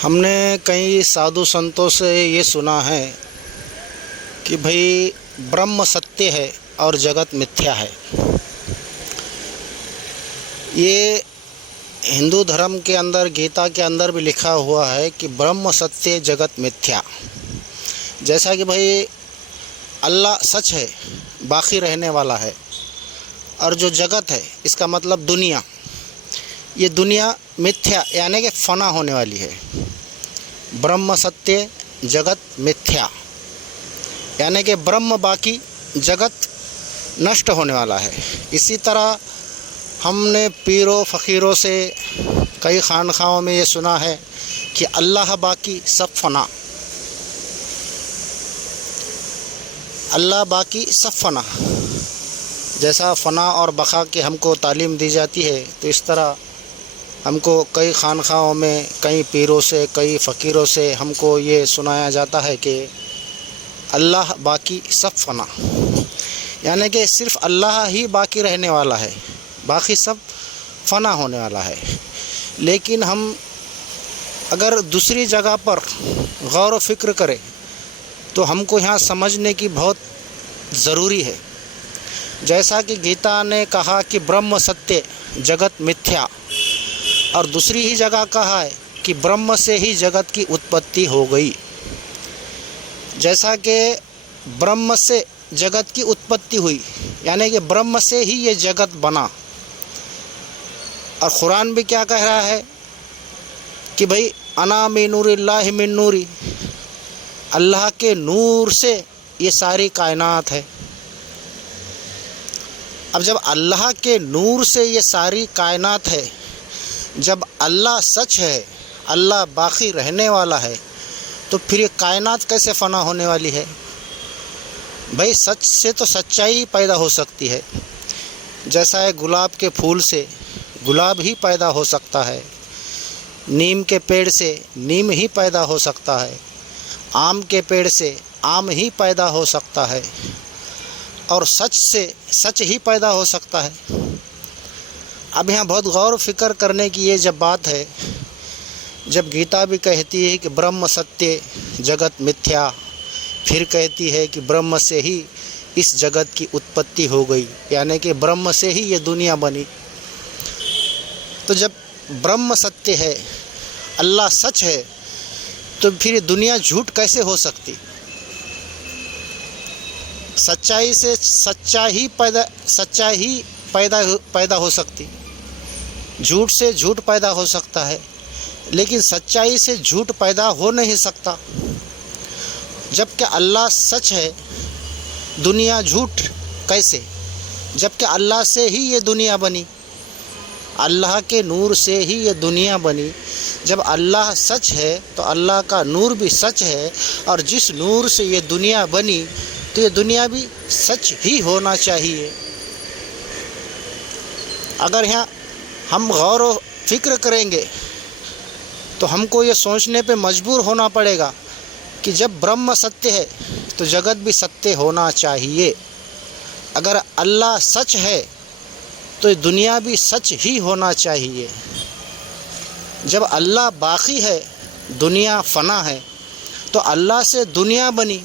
ہم نے کئی سادھو سنتوں سے یہ سنا ہے کہ بھئی برہم ستیہ ہے اور جگت متھیا ہے۔ یہ ہندو دھرم کے اندر گیتا کے اندر بھی لکھا ہوا ہے کہ برہم ستیہ جگت متھیا، جیسا کہ بھئی اللہ سچ ہے، باقی رہنے والا ہے، اور جو جگت ہے اس کا مطلب دنیا، یہ دنیا متھیا یعنی کہ فنا ہونے والی ہے۔ برہم ستیہ جگت متھیا یعنی کہ برہم باقی، جگت نشٹ ہونے والا ہے۔ اسی طرح ہم نے پیروں فقیروں سے کئی خانقاہوں میں یہ سنا ہے کہ اللہ باقی سب فنا، اللہ باقی سب فنا۔ جیسا فنا اور بقا کی ہم کو تعلیم دی جاتی ہے، تو اس طرح ہم کو کئی خانقاہوں میں کئی پیروں سے کئی فقیروں سے ہم کو یہ سنایا جاتا ہے کہ اللہ باقی سب فنا، یعنی کہ صرف اللہ ہی باقی رہنے والا ہے، باقی سب فنا ہونے والا ہے۔ لیکن ہم اگر دوسری جگہ پر غور و فکر کریں تو ہم کو یہاں سمجھنے کی بہت ضروری ہے۔ جیسا کہ گیتا نے کہا کہ برہم ستیہ جگت متھیا، اور دوسری ہی جگہ کہا ہے کہ برہم سے ہی جگت کی اتپتی ہو گئی۔ جیسا کہ برہم سے جگت کی اتپتی ہوئی یعنی کہ برہم سے ہی یہ جگت بنا، اور قرآن بھی کیا کہہ رہا ہے کہ بھئی انا من نور اللہ من نوری، اللہ کے نور سے یہ ساری کائنات ہے۔ اب جب اللہ کے نور سے یہ ساری کائنات ہے، جب اللہ سچ ہے، اللہ باقی رہنے والا ہے، تو پھر یہ کائنات کیسے فنا ہونے والی ہے؟ بھئی سچ سے تو سچائی پیدا ہو سکتی ہے، جیسا ہے گلاب کے پھول سے گلاب ہی پیدا ہو سکتا ہے، نیم کے پیڑ سے نیم ہی پیدا ہو سکتا ہے، آم کے پیڑ سے آم ہی پیدا ہو سکتا ہے، اور سچ سے سچ ہی پیدا ہو سکتا ہے۔ اب یہاں بہت غور و فکر کرنے کی یہ جب بات ہے، جب گیتا بھی کہتی ہے کہ برہم ستیہ جگت متھیا، پھر کہتی ہے کہ برہم سے ہی اس جگت کی اتپتی ہو گئی، یعنی کہ برہم سے ہی یہ دنیا بنی، تو جب برہم ستیہ ہے، اللہ سچ ہے، تو پھر یہ دنیا جھوٹ کیسے ہو سکتی؟ سچائی سے سچائی پیدا ہو سکتی، جھوٹ سے جھوٹ پیدا ہو سکتا ہے، لیکن سچائی سے جھوٹ پیدا ہو نہیں سکتا۔ جب کہ اللہ سچ ہے، دنیا جھوٹ کیسے؟ جب کہ اللہ سے ہی یہ دنیا بنی، اللہ کے نور سے ہی یہ دنیا بنی۔ جب اللہ سچ ہے تو اللہ کا نور بھی سچ ہے، اور جس نور سے یہ دنیا بنی تو یہ دنیا بھی سچ ہی ہونا چاہیے۔ اگر یہاں ہم غور و فکر کریں گے تو ہم کو یہ سوچنے پہ مجبور ہونا پڑے گا کہ جب برہم ستیہ ہے تو جگت بھی ستیہ ہونا چاہیے۔ اگر اللہ سچ ہے تو دنیا بھی سچ ہی ہونا چاہیے۔ جب اللہ باقی ہے، دنیا فنا ہے، تو اللہ سے دنیا بنی،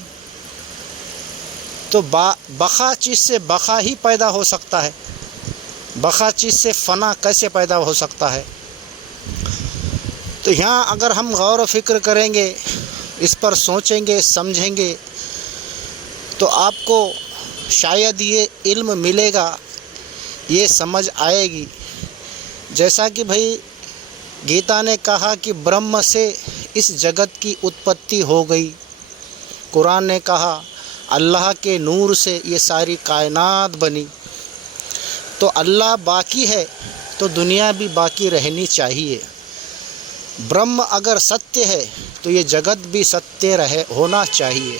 تو بقا چیز سے بقا ہی پیدا ہو سکتا ہے، بقا چیز سے فنا کیسے پیدا ہو سکتا ہے؟ تو یہاں اگر ہم غور و فکر کریں گے، اس پر سوچیں گے، سمجھیں گے، تو آپ کو شاید یہ علم ملے گا، یہ سمجھ آئے گی۔ جیسا کہ بھئی گیتا نے کہا کہ برہم سے اس جگت کی اتپتی ہو گئی، قرآن نے کہا اللہ کے نور سے یہ ساری کائنات بنی، تو اللہ باقی ہے تو دنیا بھی باقی رہنی چاہیے۔ برہم اگر ستیہ ہے تو یہ جگت بھی ستیہ ہونا چاہیے،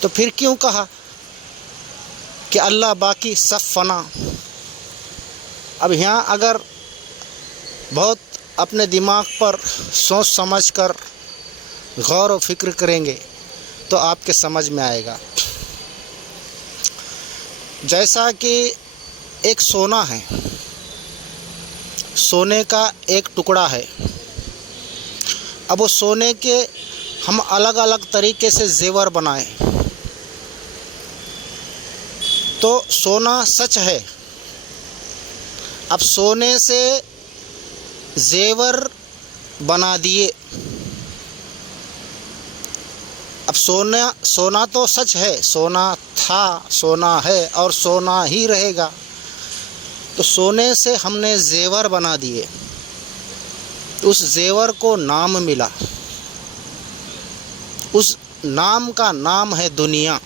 تو پھر کیوں کہا کہ اللہ باقی سب فنا؟ اب یہاں اگر بہت اپنے دماغ پر سوچ سمجھ کر غور و فکر کریں گے تو آپ کے سمجھ میں آئے گا۔ جیسا کہ ایک سونا ہے، سونے کا ایک ٹکڑا ہے، اب وہ سونے کے ہم الگ الگ طریقے سے زیور بنائیں تو سونا سچ ہے. اب سونے سے زیور بنا دیے. اب سونا تو سچ ہے، سونا تھا، سونا ہے اور سونا ہی رہے گا. تو سونے سے ہم نے زیور بنا دیے. اس زیور کو نام ملا. اس نام کا نام ہے دنیا.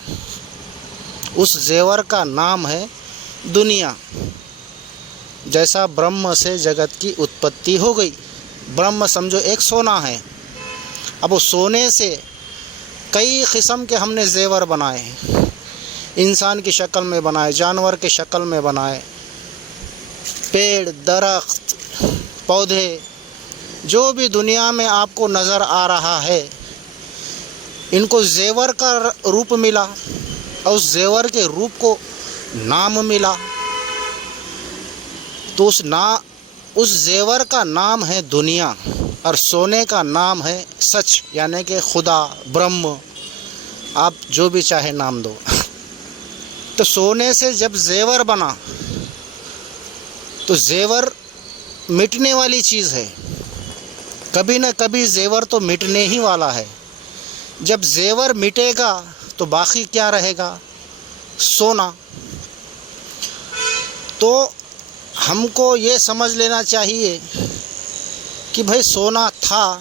اس زیور کا نام ہے دنیا. جیسا برہم سے جگت کی اتپتی ہو گئی. برہم سمجھو ایک سونا ہے. اب وہ سونے سے کئی قسم کے ہم نے زیور بنائے ہیں. انسان کی شکل میں بنائے، جانور کی شکل میں بنائے، پیڑ، درخت، پودے، جو بھی دنیا میں آپ کو نظر آ رہا ہے ان کو زیور کا روپ ملا اور اس زیور کے روپ کو نام ملا. تو اس زیور کا نام ہے دنیا اور سونے کا نام ہے سچ، یعنی کہ خدا، برہم، آپ جو بھی چاہے نام دو. تو سونے سے جب زیور بنا تو زیور مٹنے والی چیز ہے. کبھی نہ کبھی زیور تو مٹنے ہی والا ہے. جب زیور مٹے گا تو باقی کیا رہے گا؟ سونا. تو ہم کو یہ سمجھ لینا چاہیے کہ بھئی سونا تھا،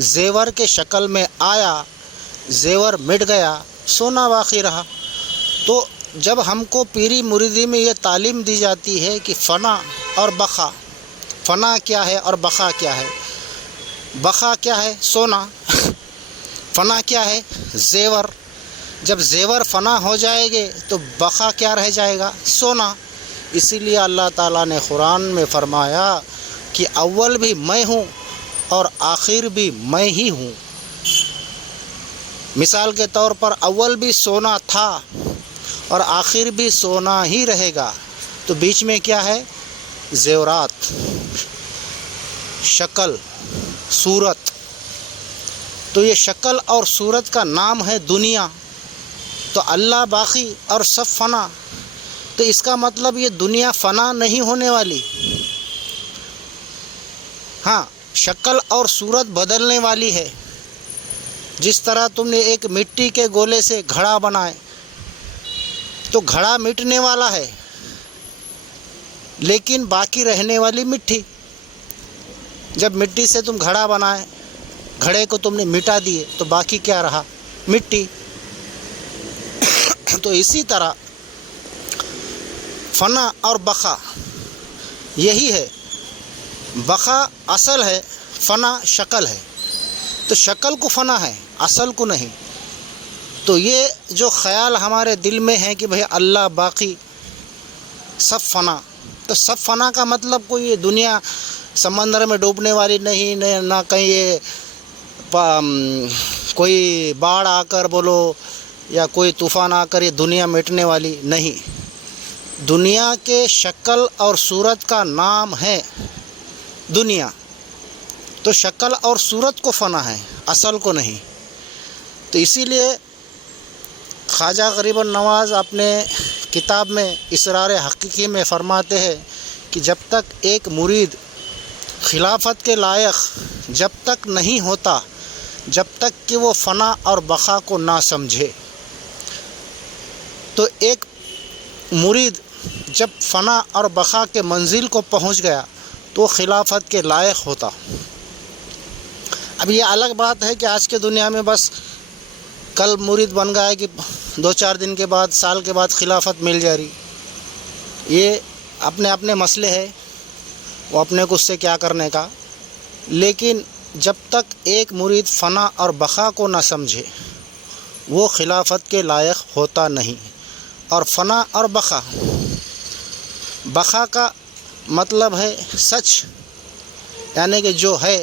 زیور کے شکل میں آیا، زیور مٹ گیا، سونا باقی رہا. تو جب ہم کو پیری مریدی میں یہ تعلیم دی جاتی ہے کہ فنا اور بقا، فنا کیا ہے اور بقا کیا ہے؟ بقا کیا ہے؟ سونا. فنا کیا ہے؟ زیور. جب زیور فنا ہو جائے گے تو بقا کیا رہ جائے گا؟ سونا. اسی لیے اللہ تعالیٰ نے قرآن میں فرمایا کہ اول بھی میں ہوں اور آخر بھی میں ہی ہوں. مثال کے طور پر اول بھی سونا تھا اور آخر بھی سونا ہی رہے گا. تو بیچ میں کیا ہے؟ زیورات، شکل، صورت. تو یہ شکل اور صورت کا نام ہے دنیا. تو اللہ باقی اور سب فنا. تو اس کا مطلب یہ دنیا فنا نہیں ہونے والی. ہاں، شکل اور صورت بدلنے والی ہے. جس طرح تم نے ایک مٹی کے گولے سے گھڑا بنائے تو گھڑا مٹنے والا ہے لیکن باقی رہنے والی مٹی. جب مٹی سے تم گھڑا بنائے، گھڑے کو تم نے مٹا دیے تو باقی کیا رہا؟ مٹی. تو اسی طرح فنا اور بقا یہی ہے. بقا اصل ہے، فنا شکل ہے. تو شکل کو فنا ہے، اصل کو نہیں. تو یہ جو خیال ہمارے دل میں ہے کہ بھئی اللہ باقی، سب فنا. تو سب فنا کا مطلب کوئی یہ دنیا سمندر میں ڈوبنے والی نہیں، نہ کہیں یہ کوئی باڑھ آ کر بولو یا کوئی طوفان آ کر یہ دنیا مٹنے والی نہیں. دنیا کے شکل اور صورت کا نام ہے دنیا. تو شکل اور صورت کو فنا ہے، اصل کو نہیں. تو اسی لیے خواجہ غریب النواز اپنے کتاب میں اسرار حقیقی میں فرماتے ہیں کہ جب تک ایک مرید خلافت کے لائق جب تک نہیں ہوتا، جب تک کہ وہ فنا اور بقا کو نہ سمجھے. تو ایک مرید جب فنا اور بقا کے منزل کو پہنچ گیا تو وہ خلافت کے لائق ہوتا. اب یہ الگ بات ہے کہ آج کے دنیا میں بس کل مرید بن گیا ہے کہ 2-4 دن کے بعد، سال کے بعد خلافت مل جا رہی. یہ اپنے اپنے مسئلے ہے، وہ اپنے کو اس سے کیا کرنے کا. لیکن جب تک ایک مرید فنا اور بقا کو نہ سمجھے وہ خلافت کے لائق ہوتا نہیں. اور فنا اور بقا کا مطلب ہے سچ، یعنی کہ جو ہے،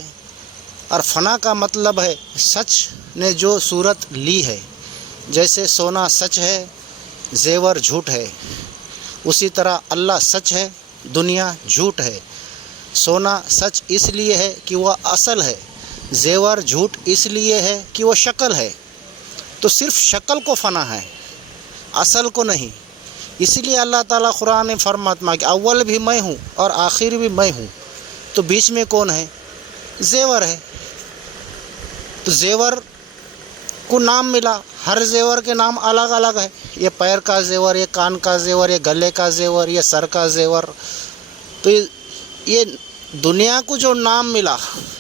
اور فنا کا مطلب ہے سچ نے جو صورت لی ہے. جیسے سونا سچ ہے، زیور جھوٹ ہے، اسی طرح اللہ سچ ہے، دنیا جھوٹ ہے. سونا سچ اس لیے ہے کہ وہ اصل ہے، زیور جھوٹ اس لیے ہے کہ وہ شکل ہے، تو صرف شکل کو فنا ہے، اصل کو نہیں۔ اسی لیے اللہ تعالیٰ قرآن میں فرماتا ہے کہ اول بھی میں ہوں اور آخر بھی میں ہوں، تو بیچ میں کون ہے؟ زیور ہے۔ تو زیور کو نام ملا، ہر زیور کے نام الگ الگ ہے، یہ پیر کا زیور، یہ کان کا زیور، یہ گلے کا زیور، یہ سر کا زیور۔ تو یہ دنیا کو جو نام ملا،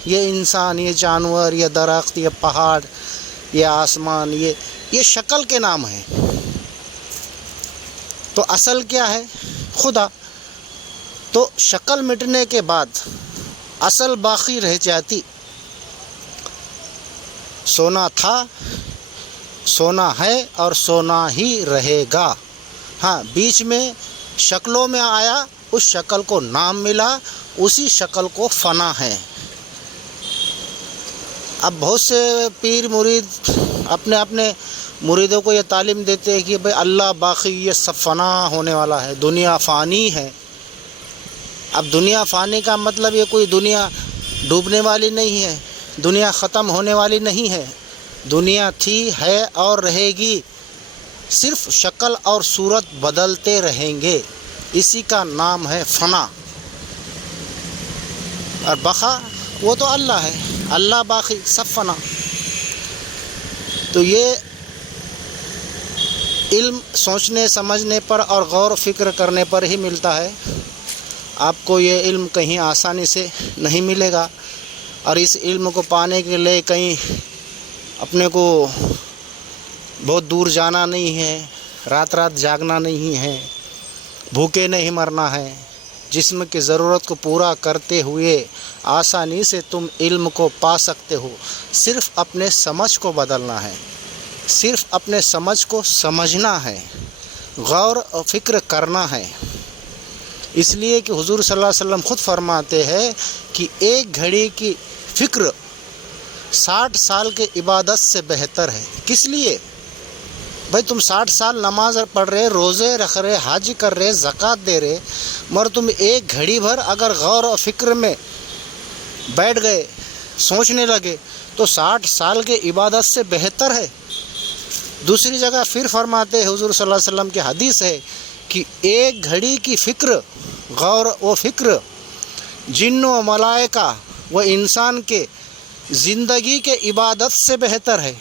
یہ انسان، یہ جانور، یہ درخت، یہ پہاڑ، یہ آسمان، یہ شکل کے نام ہیں۔ تو اصل کیا ہے؟ خدا۔ تو شکل مٹنے کے بعد اصل باقی رہ جاتی۔ سونا تھا، سونا ہے اور سونا ہی رہے گا۔ ہاں، بیچ میں شکلوں میں آیا، اس شکل کو نام ملا، اسی شکل کو فنا ہے۔ اب بہت سے پیر مرید اپنے اپنے مریدوں کو یہ تعلیم دیتے ہیں کہ بھئی اللہ باقی، یہ سب فنا ہونے والا ہے، دنیا فانی ہے۔ اب دنیا فانی کا مطلب یہ کوئی دنیا ڈوبنے والی نہیں ہے، دنیا ختم ہونے والی نہیں ہے، دنیا تھی، ہے اور رہے گی، صرف شکل اور صورت بدلتے رہیں گے، اسی کا نام ہے فنا۔ اور بقا وہ تو اللہ ہے، اللہ باقی، سب فنا۔ تو یہ علم سوچنے سمجھنے پر اور غور و فکر کرنے پر ہی ملتا ہے۔ آپ کو یہ علم کہیں آسانی سے نہیں ملے گا، اور اس علم کو پانے کے لیے کہیں اپنے کو بہت دور جانا نہیں ہے، رات رات جاگنا نہیں ہے، بھوکے نہیں مرنا ہے۔ جسم کی ضرورت کو پورا کرتے ہوئے آسانی سے تم علم کو پا سکتے ہو، صرف اپنے سمجھ کو بدلنا ہے، صرف اپنے سمجھ کو سمجھنا ہے، غور و فکر کرنا ہے۔ اس لیے کہ حضور صلی اللہ علیہ وسلم خود فرماتے ہیں کہ ایک گھڑی کی فکر 60 سال کے عبادت سے بہتر ہے۔ کس لیے؟ بھائی تم 60 سال نماز پڑھ رہے، روزے رکھ رہے، حج کر رہے، زکوٰۃ دے رہے، مگر تم ایک گھڑی بھر اگر غور و فکر میں بیٹھ گئے، سوچنے لگے، تو 60 سال کے عبادت سے بہتر ہے۔ دوسری جگہ پھر فرماتے ہیں حضور صلی اللہ علیہ وسلم کی حدیث ہے کہ ایک گھڑی کی فکر، غور و فکر، جن و ملائکہ و انسان کے زندگی کے عبادت سے بہتر ہے۔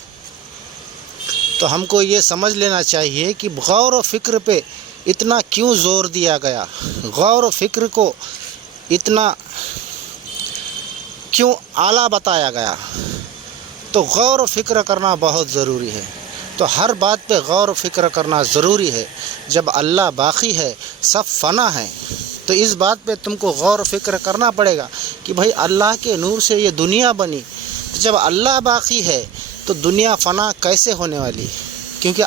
تو ہم کو یہ سمجھ لینا چاہیے کہ غور و فکر پہ اتنا کیوں زور دیا گیا، غور و فکر کو اتنا کیوں اعلیٰ بتایا گیا۔ تو غور و فکر کرنا بہت ضروری ہے۔ تو ہر بات پہ غور و فکر کرنا ضروری ہے۔ جب اللہ باقی ہے، سب فنا ہے، تو اس بات پہ تم کو غور و فکر کرنا پڑے گا کہ بھائی اللہ کے نور سے یہ دنیا بنی، تو جب اللہ باقی ہے تو دنیا فنا کیسے ہونے والی؟ کیونکہ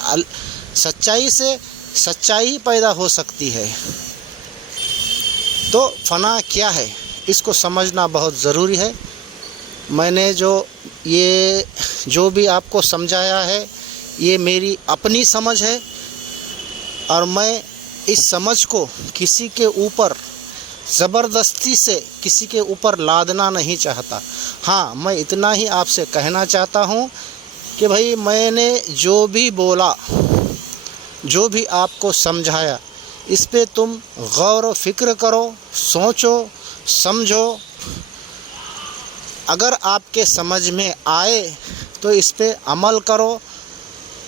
سچائی سے سچائی پیدا ہو سکتی ہے۔ تو فنا کیا ہے، اس کو سمجھنا بہت ضروری ہے۔ میں نے جو بھی آپ کو سمجھایا ہے، یہ میری اپنی سمجھ ہے، اور میں اس سمجھ کو کسی کے اوپر زبردستی سے کسی کے اوپر لادنا نہیں چاہتا۔ ہاں، میں اتنا ہی آپ سے کہنا چاہتا ہوں کہ بھائی میں نے جو بھی بولا، جو بھی آپ کو سمجھایا، اس پہ تم غور و فکر کرو، سوچو، سمجھو۔ اگر آپ کے سمجھ میں آئے تو اس پہ عمل کرو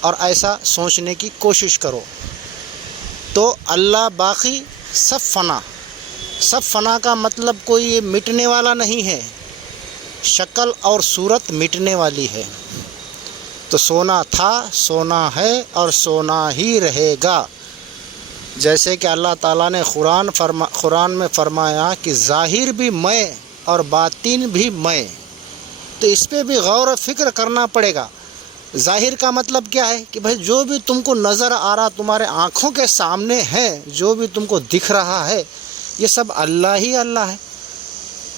اور ایسا سوچنے کی کوشش کرو۔ تو اللہ باقی، سب فنا۔ سب فنا کا مطلب کوئی یہ مٹنے والا نہیں ہے، شکل اور صورت مٹنے والی ہے۔ تو سونا تھا، سونا ہے اور سونا ہی رہے گا۔ جیسے کہ اللہ تعالیٰ نے قرآن میں فرمایا کہ ظاہر بھی میں اور باطن بھی میں۔ تو اس پہ بھی غور و فکر کرنا پڑے گا۔ ظاہر کا مطلب کیا ہے کہ بھائی جو بھی تم کو نظر آ رہا، تمہارے آنکھوں کے سامنے ہے، جو بھی تم کو دکھ رہا ہے، یہ سب اللہ ہی اللہ ہے،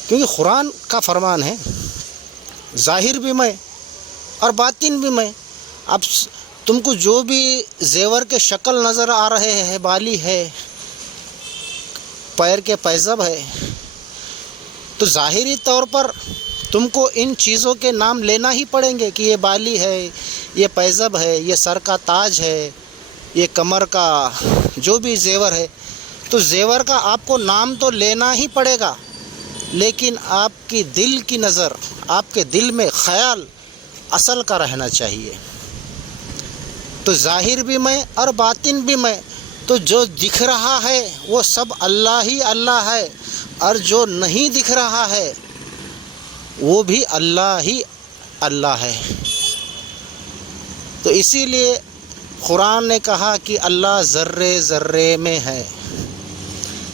کیونکہ قرآن کا فرمان ہے ظاہر بھی میں اور باطن بھی میں۔ اب تم کو جو بھی زیور کے شکل نظر آ رہے ہیں، بالی ہے، پیر کے پیزب ہے، تو ظاہری طور پر تم کو ان چیزوں کے نام لینا ہی پڑیں گے کہ یہ بالی ہے، یہ پیزب ہے، یہ سر کا تاج ہے، یہ کمر کا جو بھی زیور ہے، تو زیور کا آپ کو نام تو لینا ہی پڑے گا، لیکن آپ کی دل کی نظر، آپ کے دل میں خیال اصل کا رہنا چاہیے۔ تو ظاہر بھی میں اور باطن بھی میں، تو جو دکھ رہا ہے وہ سب اللہ ہی اللہ ہے، اور جو نہیں دکھ رہا ہے وہ بھی اللہ ہی اللہ ہے۔ تو اسی لیے قرآن نے کہا کہ اللہ ذرے ذرے میں ہے۔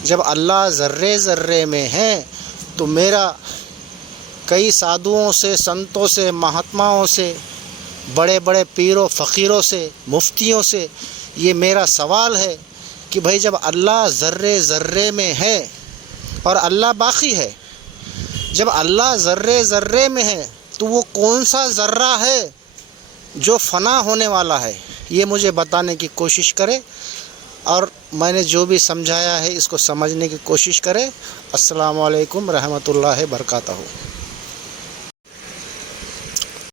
جب اللہ ذرے ذرے میں ہے تو میرا کئی سادھوؤں سے، سنتوں سے، مہاتماؤں سے، بڑے بڑے پیروں فقیروں سے، مفتیوں سے یہ میرا سوال ہے کہ بھائی جب اللہ ذرے ذرے میں ہے اور اللہ باقی ہے، جب اللہ ذرے ذرے میں ہے تو وہ کون سا ذرہ ہے جو فنا ہونے والا ہے، یہ مجھے بتانے کی کوشش کرے، اور میں نے جو بھی سمجھایا ہے اس کو سمجھنے کی کوشش کرے۔ السلام علیکم رحمۃ اللہ وبرکاتہ۔